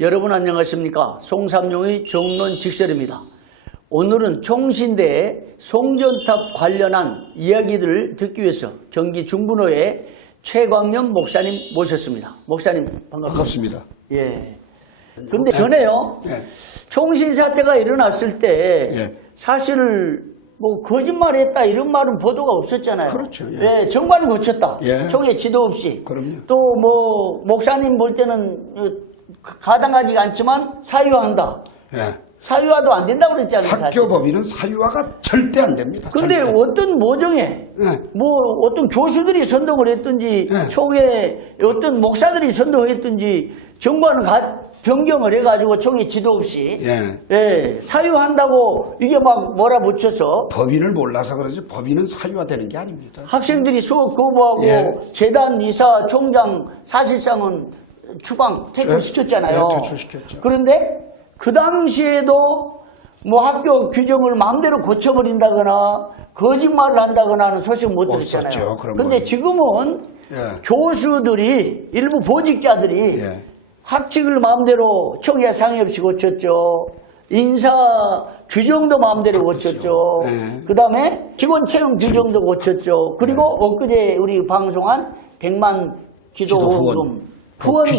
여러분 안녕하십니까? 송삼룡의 정론직설입니다. 오늘은 총신대의 송전탑 관련한 이야기들을 듣기 위해서 경기 중부노회 최광년 목사님 모셨습니다. 목사님 반갑습니다. 예. 근데 전에요. 예. 총신 사태가 일어났을 때 예. 사실 뭐 거짓말했다 이런 말은 보도가 없었잖아요. 그렇죠. 예. 예, 정관을 고쳤다. 예. 총회 지도 없이. 그럼요. 또 뭐 목사님 볼 때는 가당하지가 않지만 사유화한다. 예. 사유화도 안 된다고 그랬잖아요. 학교 법인은 사유화가 절대 안 됩니다. 근데 절대. 어떤 모종에 예. 뭐 어떤 교수들이 선동을 했든지 예. 총회 어떤 목사들이 선동을 했든지 정부는 변경을 해가지고 총회 지도 없이 예, 사유한다고 이게 막 몰아붙여서 법인을 몰라서 그러지 법인은 사유화되는 게 아닙니다. 학생들이 수업 거부하고 예. 재단 이사 총장 사실상은 추방 퇴출시켰잖아요. 예, 퇴출시켰죠. 그런데 그 당시에도 뭐 학교 규정을 마음대로 고쳐버린다거나 거짓말을 한다거나 하는 소식 못 들었잖아요. 그런데 지금은 예. 교수들이 일부 보직자들이 예. 학칙을 마음대로 총회 상의 없이 고쳤죠. 인사 규정도 마음대로 고쳤죠. 예. 그 다음에 직원 채용 규정도 고쳤죠. 그리고 엊그제 우리 방송한 100만 기도 후원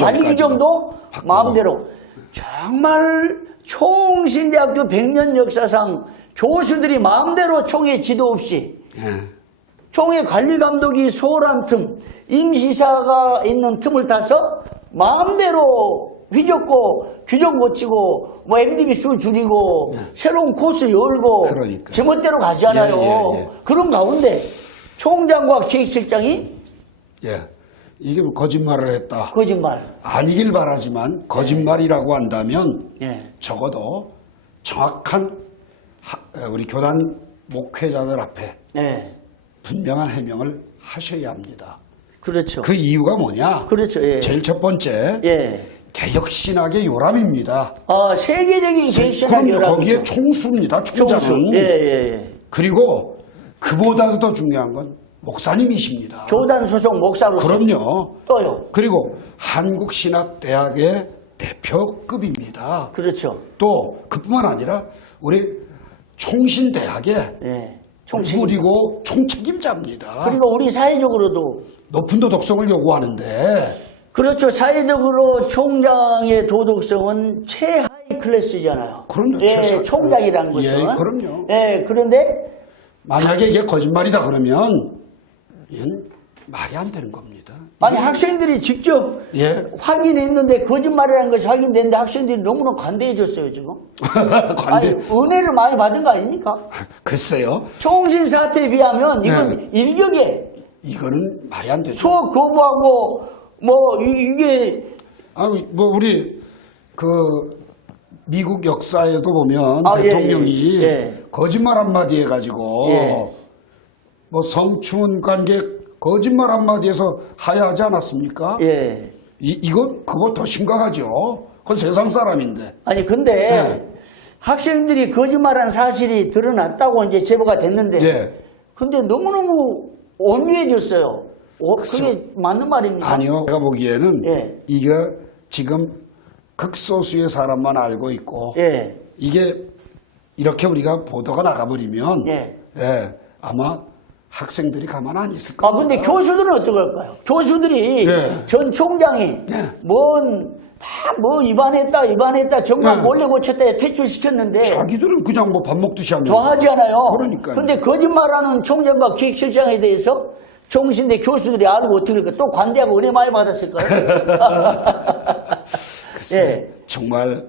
관리 규정도 마음대로. 정말 총신대학교 100년 역사상 교수들이 마음대로 총회 지도 없이 총회 관리감독이 소홀한 틈, 임시사가 있는 틈을 타서 마음대로 휘젓고 규정 고치고 뭐 MDB 수 줄이고 새로운 코스 열고 그러니까. 제멋대로 가잖아요. 예. 그런 가운데 총장과 기획실장이 이게 뭐 거짓말을 했다. 거짓말. 아니길 바라지만 거짓말이라고 한다면 예. 적어도 정확한 우리 교단 목회자들 앞에 예. 분명한 해명을 하셔야 합니다. 그렇죠. 그 이유가 뭐냐? 그렇죠. 예. 제일 첫 번째 예. 개혁신학의 요람입니다. 아, 세계적인 개혁신학 요람. 거기에 총수입니다. 총장은. 예. 그리고 그보다도 더 중요한 건 목사님이십니다. 교단 소속 목사로서. 그럼요. 또요. 그리고 한국신학대학의 대표급입니다. 그렇죠. 또 그뿐만 아니라 우리 총신대학의 예. 그리고 총책임자입니다. 그리고 우리 사회적으로도 높은 도덕성을 요구하는데 그렇죠. 사회적으로 총장의 도덕성은 최하위 클래스잖아요. 그럼요. 예, 총장이라는 것은. 예, 그럼요. 예, 그런데 만약에 이게 거짓말이다 그러면 이건 말이 안 되는 겁니다. 아니 학생들이 직접 예. 확인했는데 거짓말이라는 것이 확인됐는데 학생들이 너무나 관대해 줬어요 지금. 관대. 아니, 은혜를 많이 받은 거 아닙니까? 글쎄요. 총신 사태에 비하면 이건 네. 일격에 이거는 말이 안 되죠. 수업 거부하고 뭐 이게 뭐 우리 그 미국 역사에도 보면 예, 대통령이 예. 거짓말 한마디 해가지고 예. 뭐 성추운 관계 거짓말 한마디에서 하야하지 않았습니까? 예. 이건 그거 더 심각하죠. 그건 세상 사람인데. 아니 근데 예. 학생들이 거짓말한 사실이 드러났다고 이제 제보가 됐는데 예. 근데 너무너무 온유해졌어요. 그게 맞는 말입니까? 아니요. 제가 보기에는 예. 이게 지금 극소수의 사람만 알고 있고 예. 이게 이렇게 우리가 보도가 나가버리면 예. 아마 학생들이 가만 안 있을 겁니다. 근데 교수들은 어떨까요? 교수들이 예. 전 총장이 뭐 위반했다 정말 예. 몰래 고쳤다 퇴출시켰는데 자기들은 그냥 뭐 밥 먹듯이 하면서 더하지 않아요. 그러니까요. 근데 거짓말하는 총장과 기획실장에 대해서 총신대 교수들이 알고 어떻게 할까? 또 관대하고 은혜 많이 받았을까요? 예. 정말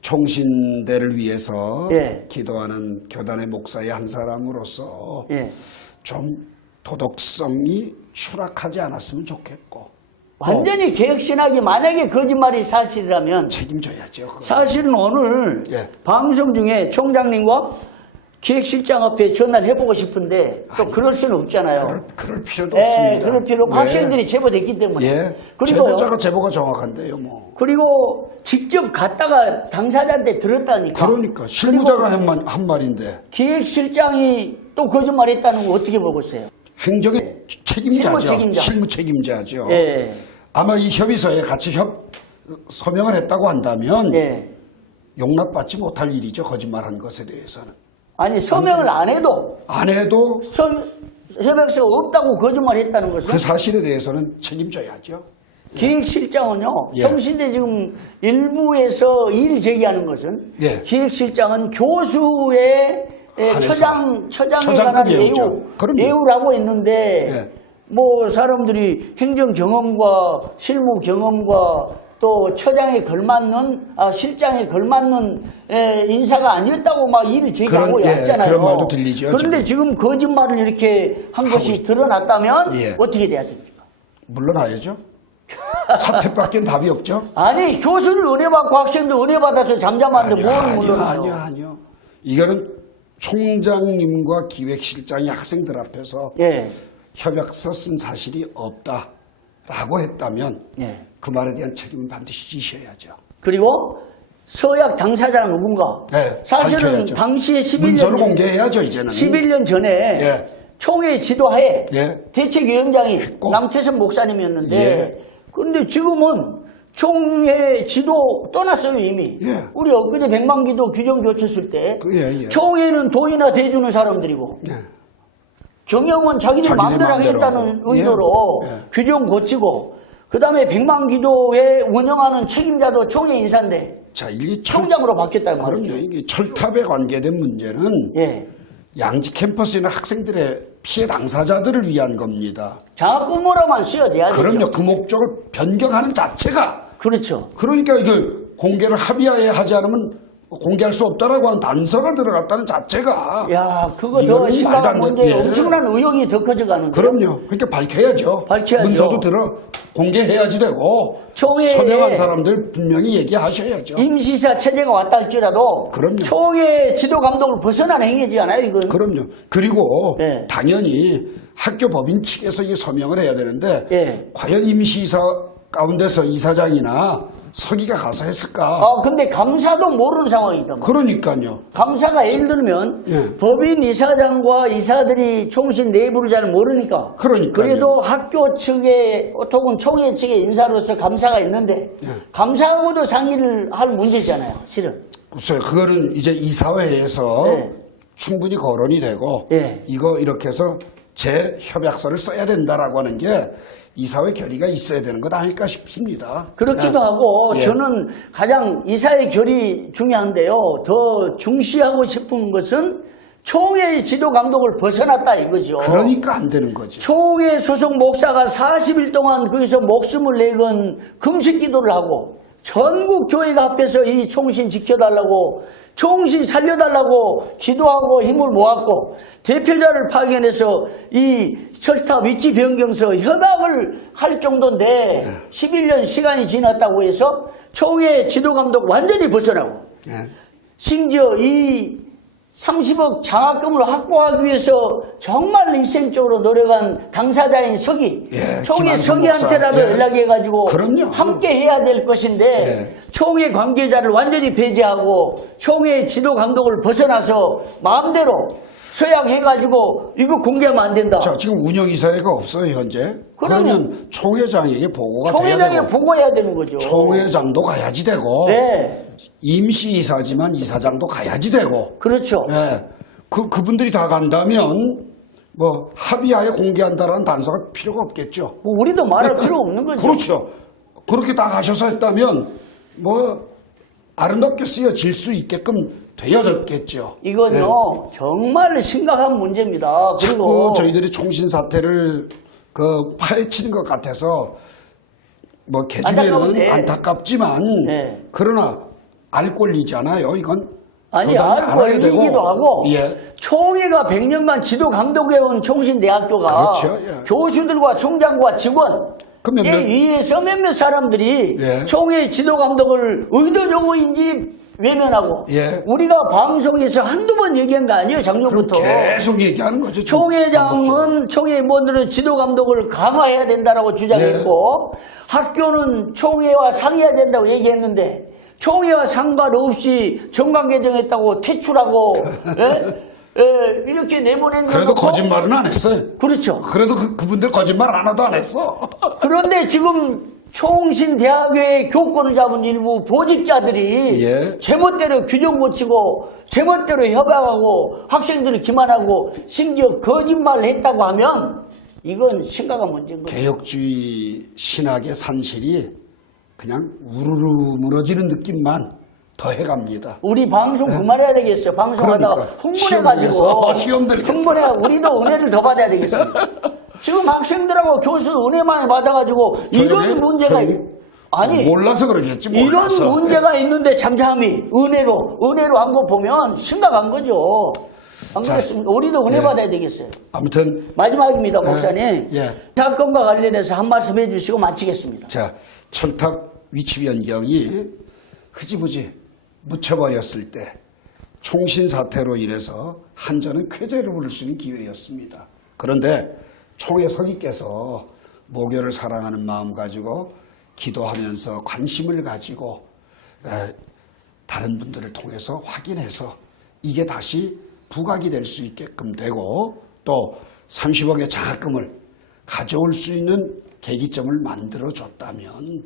총신대를 위해서 예. 기도하는 교단의 목사의 한 사람으로서 예. 좀 도덕성이 추락하지 않았으면 좋겠고 완전히 개혁신학이 만약에 거짓말이 사실이라면 책임져야죠. 그거. 사실은 오늘 예. 방송 중에 총장님과 기획실장 앞에 전화를 해보고 싶은데 또 그럴 수는 없잖아요. 그럴 필요도 없습니다. 그럴 필요 없고 학생들이 제보됐기 때문에. 예. 그리고요. 제보가 정확한데요. 뭐. 그리고 직접 갔다가 당사자한테 들었다니까. 그러니까 실무자가 한 말인데 기획실장이 또 거짓말했다는 거 어떻게 보고 있어요? 행정의 책임자죠. 실무 책임자. 실무 책임자죠. 예. 아마 이 협의서에 같이 서명을 했다고 한다면 예. 용납받지 못할 일이죠. 거짓말한 것에 대해서는. 아니 서명을 안 해도 안 해도 협약서가 없다고 거짓말했다는 것은 그 사실에 대해서는 책임져야죠. 기획실장은요. 예. 성신대 지금 일부에서 이의를 제기하는 것은 예. 기획실장은 교수의 한해서. 처장에 관한 예우죠. 그럼요. 예우라고 했는데 예. 뭐 사람들이 행정 경험과 실무 경험과 또 처장에 걸맞는 실장에 걸맞는 인사가 아니었다고 막 이의를 제기하고 왔잖아요. 그런 말도 들리죠. 그런데 지금 거짓말을 이렇게 한 것이 드러났다면 예. 어떻게 돼야 됩니까? 물러나야죠. 사퇴밖엔 답이 없죠. 아니 교수를 은혜받고 학생도 은혜받아서 잠잠한데 뭘 물러나요? 아니요. 이거는 총장님과 기획실장이 학생들 앞에서 예. 협약서 쓴 사실이 없다라고 했다면 예. 그 말에 대한 책임은 반드시 지셔야죠. 그리고 서약 당사자는 누군가? 네, 사실은 밝혀야죠. 당시에 문서를 공개해야죠, 이제는. 11년 전에 예. 총회 지도하에 예. 대책위원장이 했고. 남태선 목사님이었는데 예. 그런데 지금은 총회 지도 떠났어요 이미. 예. 우리 엊그제 백만기도 규정 고쳤을 때 예. 총회는 도의나 대주는 사람들이고 네. 경영은 자기들 마음대로 하겠다는 예. 의도로 예. 규정 고치고 그 다음에 백만기도회 운영하는 책임자도 총회 인사인데 자, 이게 총장으로 바뀌었다는 그럼요. 말이죠. 이게 철탑에 관계된 문제는 예. 양지 캠퍼스에 있는 학생들의 피해 당사자들을 위한 겁니다. 장학 근무로만 쓰여져야죠. 그럼요. 그 목적을 변경하는 자체가 그렇죠. 그러니까 이걸 공개를 합의하에 하지 않으면 공개할 수 없다라고 하는 단서가 들어갔다는 자체가 야, 그거 더 이거는 말도 심각한 안 돼. 문제, 예. 엄청난 의혹이 더 커져가는데. 그럼요. 그러니까 밝혀야죠. 밝혀야죠. 문서도 공개해야지 되고 총회에 서명한 사람들 분명히 얘기하셔야죠. 임시사 체제가 왔다 할지라도 그럼요. 총회 지도 감독을 벗어난 행위지 않아요, 이건? 그럼요. 그리고 예. 당연히 학교 법인 측에서 이 서명을 해야 되는데 예. 과연 임시이사 가운데서 이사장이나 서기가 가서 했을까? 근데 감사도 모르는 상황이 있단 말이에요. 그러니까요. 감사가 예를 들면 예. 법인 이사장과 이사들이 총신 내부를 잘 모르니까 그러니까요. 그래도 학교 측에 혹은 총회 측의 인사로서 감사가 있는데 예. 감사하고도 상의를 할 문제잖아요, 실은. 글쎄요. 그거는 이제 이사회에서 예. 충분히 거론이 되고 예. 이거 이렇게 해서 재협약서를 써야 된다라고 하는 게 이사회 결의가 있어야 되는 것 아닐까 싶습니다. 그렇기도 예. 하고 예. 저는 가장 이사의 결의 중요한데요. 더 중시하고 싶은 것은 총회의 지도 감독을 벗어났다 이거죠. 그러니까 안 되는 거죠. 총회 소속 목사가 40일 동안 거기서 목숨을 내건 금식 기도를 하고 전국 교회가 합해서 이 총신 지켜달라고 총신 살려달라고 기도하고 힘을 모았고 대표자를 파견해서 이 철탑 위치 변경서 협약을 할 정도인데 11년 시간이 지났다고 해서 총회 지도감독 완전히 벗어나고 예. 심지어 이 30억 장학금을 확보하기 위해서 정말 일생적으로 노력한 당사자인 서기, 예, 총회 김한선 서기한테라도 목사. 예. 연락해가지고 그럼요. 함께 해야 될 것인데 예. 총회 관계자를 완전히 배제하고 총회 지도 감독을 벗어나서 마음대로 서약해가지고 이거 공개하면 안 된다. 자, 지금 운영이사회가 없어요, 현재. 그러면 총회장에게 보고가 돼야 총회장에 되고 보고해야 되는 거죠. 총회장도 가야지 되고 네, 임시이사지만 이사장도 가야지 되고 그렇죠. 예. 그분들이 다 간다면 뭐 합의하에 공개한다라는 단서가 필요가 없겠죠. 뭐 우리도 말할 필요 없는 거죠. 그렇죠. 그렇게 다 가셔서 했다면 뭐 아름답게 쓰여질 수 있게끔 되어졌겠죠. 이건요 예. 정말 심각한 문제입니다. 자꾸 그리고 저희들이 총신 사태를 파헤치는 것 같아서 뭐 개중에는 안타까운데. 안타깝지만 네. 그러나 알 권리잖아요. 이건 아니 그다음에 알고 알아야 되고. 얘기기도 하고 예. 총회가 100년간 지도 감독해온 총신대학교가 그렇죠. 예. 교수들과 총장과 직원 그 몇몇- 위에서 몇몇 사람들이 예. 총회 지도 감독을 의도적으로인지 외면하고 예. 우리가 방송에서 한두 번 얘기한 거 아니에요 작년부터. 계속 얘기하는 거죠. 지금 반복적으로. 총회장은 총회의원들은 지도 감독을 강화해야 된다라고 주장했고 학교는 총회와 상의해야 된다고 얘기했는데 총회와 상관없이 정관 개정했다고 퇴출하고 이렇게 내보낸 거 그래도 거짓말은 안 했어요. 그렇죠. 그래도 그분들 거짓말 하나도 안 했어. 그런데 지금 총신대학교의 교권을 잡은 일부 보직자들이 예. 제멋대로 규정 고치고 제멋대로 협약하고 학생들을 기만하고 심지어 거짓말을 했다고 하면 이건 심각한 문제인 거죠. 개혁주의 신학의 산실이 그냥 우르르 무너지는 느낌만 더해갑니다. 우리 방송 그만해야 되겠어요. 방송하다가 그러니까. 흥분해가지고 시험 들겠어. 흥분해가지고 우리도 은혜를 더 받아야 되겠습니다. 지금 학생들하고 교수 은혜만 받아가지고 이런 문제가 아니 몰라서 그러겠지. 이런 몰라서. 문제가 있는데 잠잠히 은혜로 한 거 보면 심각한 거죠. 안 자, 그렇습니까? 우리도 은혜 예. 받아야 되겠어요. 아무튼 마지막입니다, 목사님. 예. 사건과 관련해서 한 말씀 해주시고 마치겠습니다. 자, 철탑 위치 변경이 흐지부지 묻혀버렸을 때 총신 사태로 인해서 한전은 쾌재를 부를 수 있는 기회였습니다. 그런데 총회 서기께서 모교를 사랑하는 마음 가지고 기도하면서 관심을 가지고 다른 분들을 통해서 확인해서 이게 다시 부각이 될 수 있게끔 되고 또 30억의 장학금을 가져올 수 있는 계기점을 만들어줬다면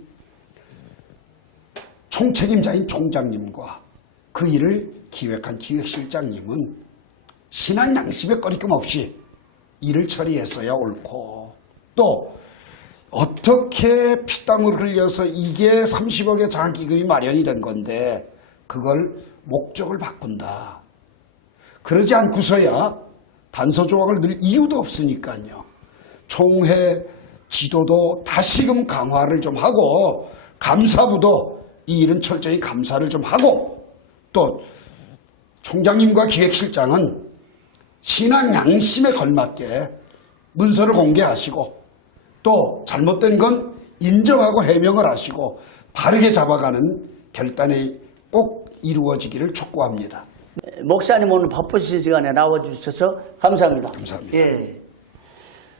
총책임자인 총장님과 그 일을 기획한 기획실장님은 신앙 양심에 꺼리낌 없이 일을 처리했어야 옳고 또 어떻게 피땀을 흘려서 이게 30억의 장학기금이 마련이 된 건데 그걸 목적을 바꾼다. 그러지 않고서야 단서 조항을 넣을 이유도 없으니까요. 총회 지도도 다시금 강화를 좀 하고 감사부도 이 일은 철저히 감사를 좀 하고 또 총장님과 기획실장은 신앙 양심에 걸맞게 문서를 공개하시고 또 잘못된 건 인정하고 해명을 하시고 바르게 잡아가는 결단이 꼭 이루어지기를 촉구합니다. 목사님 오늘 바쁘신 시간에 나와주셔서 감사합니다. 감사합니다. 예.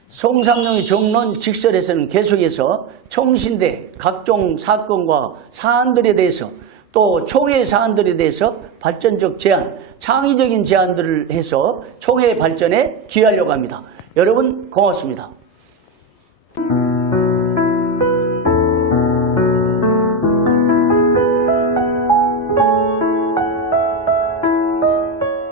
송삼룡의 정론 직설에서는 계속해서 총신대 각종 사건과 사안들에 대해서 또 총회 사안들에 대해서 발전적 제안, 창의적인 제안들을 해서 총회 발전에 기여하려고 합니다. 여러분 고맙습니다.